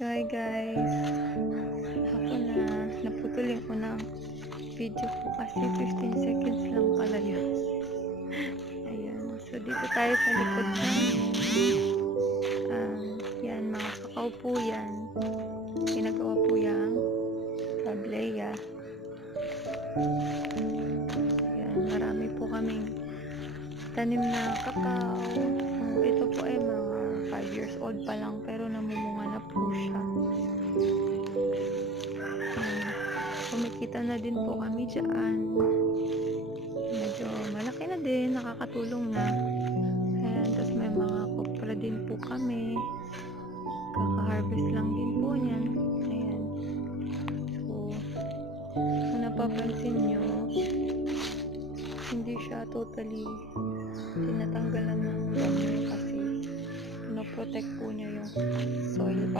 So hi guys, ako na naputol yung unang video ko kasi 15 seconds lang pala yun. Ayan, so dito tayo sa likod namin. Yan, mga kakao po yan. Ginagawa po yung tableya. Ayan, marami po kaming tanim na kakao. Ito po ay mga 5 years old pa lang pero namumunga na po siya. Kumikita na din po kami dyan. Medyo malaki na din, nakakatulong na. Ayan, tapos may mga kopra din po kami. Kaka-harvest lang din po niyan. Ayan. So, kung napapansin nyo, hindi siya totally tinatanggalan ng damo kasi pinoprotect po niya yung soil